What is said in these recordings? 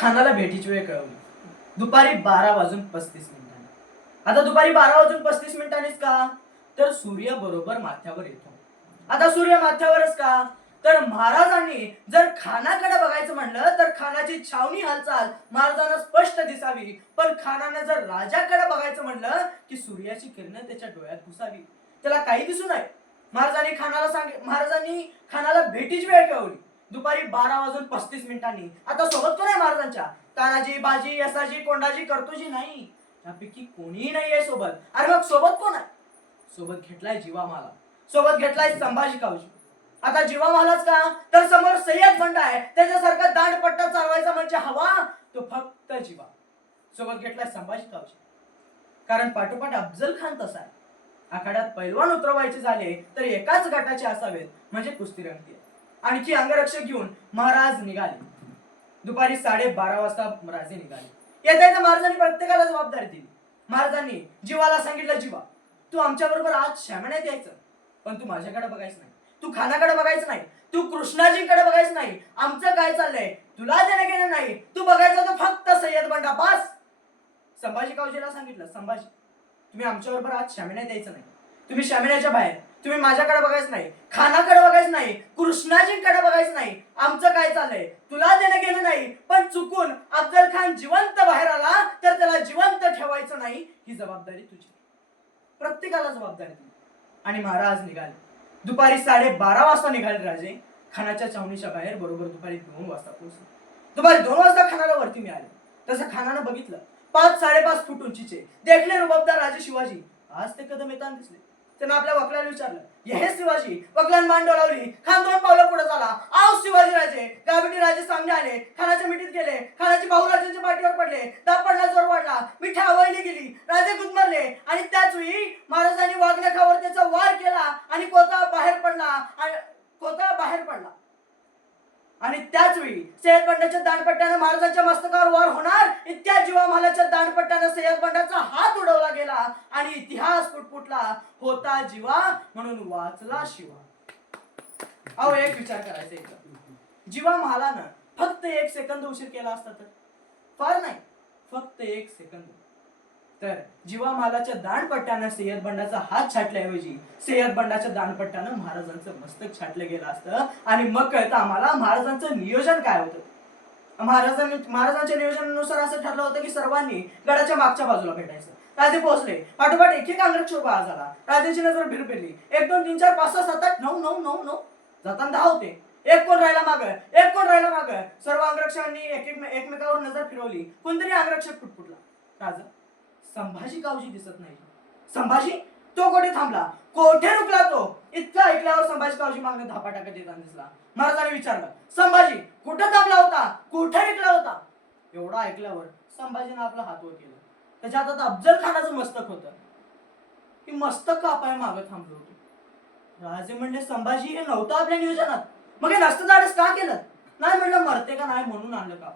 खानाला भेटीची वेळ कळवली. दुपारी 12:35. आता दुपारी 12:35 का? तर सूर्य बरोबर माथ्यावर येतो. आता सूर्य माथ्यावरच का? तर महाराजांनी जर खानाकडे बघायचं म्हणलं तर खानाची छावणी हालचाल महाराजांना स्पष्ट दिसावी, पण खानाने जर राजाकडे बघायचं म्हणलं की सूर्याची किरण त्याच्या डोळ्यात घुसावी, त्याला काही दिसू नये. महाराजांनी खानाला भेटीची वेळ कळवली दुपारी 12:35. आता सोबत कोण आहे महाराजांच्या? तानाजी, बाजी, यसाजी, कोंडाजी, कर्तोजी नाही, त्यापैकी कोणीही नाहीये सोबत. अरे मग सोबत कोण आहे? सोबत घेतलाय जीवामाला, सोबत घेतलाय संभाजी कावजी. आता जीवामालाच का? तर समोर सय्यद बंडा आहे, त्याच्यासारखा दांडपट्टा चालवायचा म्हणजे हवा तो फक्त जीवा. सोबत घेतलाय संभाजी कावजी, कारण पाठोपाठ अफजल खान तसा आहे. आखाड्यात पैलवान उतरवायचे झाले तर एकाच गटाचे असावेत, म्हणजे कुस्ती रंगते. आणखी अंगरक्षक घेऊन महाराज निघाले. दुपारी 12:30 वाजता राजे निघाले. येता महाराजांनी प्रत्येकाला जबाबदारी दिली. महाराजांनी जीवाला सांगितलं, जीवा तू आमच्या बरोबर आज शामण्यात यायचं, पण तू माझ्याकडे बघायचं नाही, तू खानाकडे बघायचं नाही, तू कृष्णाजींकडे बघायचं नाही. आमचं काय चाललंय तुला देणं घेणं नाही, तू बघायचं तर फक्त सय्यद बंडा बस. संभाजी कावजीला सांगितलं, संभाजी तुम्ही आमच्या बरोबर आज शामण्यात यायचं नाही, तुम्ही शामण्याच्या बाहेर, तुम्ही माझ्याकडे बघायचं नाही, खानाकडे बघायचं नाही, कृष्णाजींकडे बघायचं नाही. आमचं काय चाललंय तुला देणं घेणं नाही, पण चुकून अफजल खान जिवंत बाहेर आला तर त्याला जिवंत ठेवायचं नाही, ही जबाबदारी तुझी. प्रत्येकाला जबाबदारी दिली आणि महाराज निघाले. दुपारी 12:30 वाजता निघाले राजे खानाच्या छावणीच्या बाहेर. बरोबर दुपारी 2 वाजता पोहोचले. दुपारी 2 वाजता खानाला वरती मिळाले. तसं खानानं बघितलं, 5-5.5 फूट उंचीचे देखले रुबाबदार राजे शिवाजी आज ते कदम येताना दिसले. त्यांना आपल्या वकलाला विचारलं, हे शिवाजी? वकलान मान डोलावली. खान 2 पावलं पुढे झाला. आव शिवाजी राजे. गावठी राजे सामने आले, खानाच्या मिठीत गेले. खानाची भाऊ राजांच्या पाठीवर पडले. दाब पडला, जोर वाढला, मिठी आवळली गेली. राजे गुदमरले आणि त्याच वेळी महाराजांनी वाघनखावर त्याचा वार केला आणि कोता बाहेर पडला. आणि त्याच वेळी सय्यद बंडाच्या दांडपट्ट्याने महाराजांच्या मस्तकावर वार होणार इतक्या जीवामालाच्या दांडपट्ट्याने सय्यद बंडाचा हात उडवला गेला आणि इतिहास फुटफुटला. होता जीवा म्हणून वाचला शिवा. अहो एक विचार करायचा एक, जीवा महालानं फक्त 1 सेकंद उशीर केला असता तर? फार नाही, फक्त 1 सेकंद. तर जीवा महालाच्या दांडपट्ट्यानं सय्यद बंडाचा हात छाटल्याऐवजी सय्यद बंडाच्या दांडपट्ट्यानं महाराजांचं मस्तक छाटलं गेलं असतं. आणि मग कळतं आम्हाला महाराजांचं नियोजन काय होतं. महाराजांच्या नियोजनानुसार असं ठरलं होतं की सर्वांनी गडाच्या मागच्या बाजूला भेटायचं. राजे पोहोचले. पाठोपाठ एक अंगरक्षक उभा झाला. राजाची नजर भिरभिरली. 1 2 3 4 5 6 7 8 9 9 9 9 जाताना 10 होते. एक कोण राहिला माग. सर्व अंगरक्षकांनी एकमेकावर नजर फिरवली. कोणतरी अंगरक्षक फुटफुटला. राजा संभाजी कावजी दिसत नाही. संभाजी? तो कोठे थांबला, कोठे रुकला तो? इतकं ऐकल्यावर संभाजी कावजी मागणे धापा टाकत येताना दिसला. महाराजांनी विचारलं, संभाजी कुठं थांबला होता, कुठे रुकला होता? एवढं ऐकल्यावर संभाजीनं आपला हात वर केला. त्याच्या हातात अफजल खानाचं मस्तक होतं. की मस्तक कापाय मागं थांबलो होतो. राजे म्हणले, संभाजी हे नव्हतं आपल्या नियोजनात, मग हे नसतं धाडस का केलं? नाही म्हणलं, मरते का नाही म्हणून आणलं का?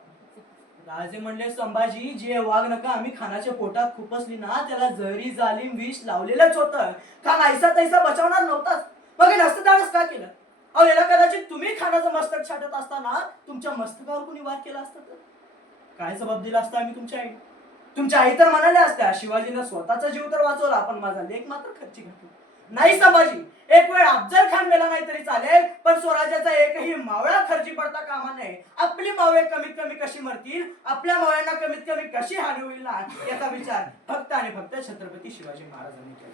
राजे म्हणले, संभाजी जे वाघ नका आम्ही खानाच्या पोटात खुपसली ना, त्याला जरी जालिम विष लावलेलंच होतं. खान ऐसा तैसा बचावणार नव्हताच, मग हे नसतं धाडस का केलं? अहो याला कदाचित तुम्ही खानाचं मस्तक छाटत असताना तुमच्या मस्तकावर कुणी वार केला असता तर काय जबाब दिला असता आम्ही तुमच्या आई? तुमच्या आई तर म्हणाल्या असत्या, शिवाजीनं स्वतःचा जीव तर वाचवला, पण माझा लेख मात्र खर्ची घातला. नाही संभाजी, एक वेळ अफजल खान मेला नाही तरी चालेल, पण स्वराज्याचा एकही मावळा खर्ची पडता कामा नये. आपली मावळे कमीत कमी कशी मरतील, आपल्या मावळ्यांना कमीत कमी कशी हानी होईल ना, याचा विचार फक्त आणि फक्त छत्रपती शिवाजी महाराजांनी केला.